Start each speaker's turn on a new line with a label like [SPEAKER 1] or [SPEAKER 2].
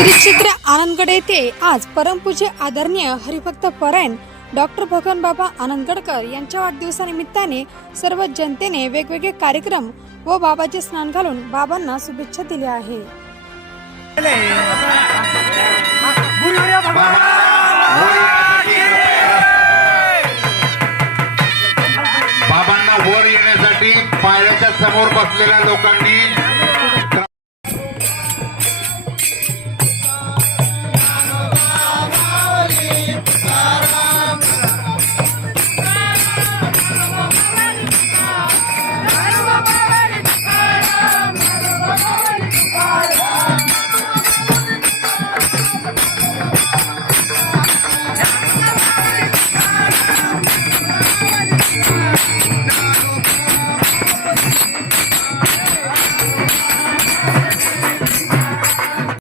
[SPEAKER 1] येथे आज परमपूज्य आदरणीय हरिभक्त परायण डॉक्टर भगवान बाबा आनंदगडकर यांच्या वाढदिवसानिमित्ताने सर्व जनतेने वेगवेगळे कार्यक्रम व बाबाचे स्नान घालून बाबांना शुभेच्छा दिल्या आहे
[SPEAKER 2] बाबांना वर येण्यासाठी पायऱ्याच्या समोर बसलेल्या लोकांनी I'm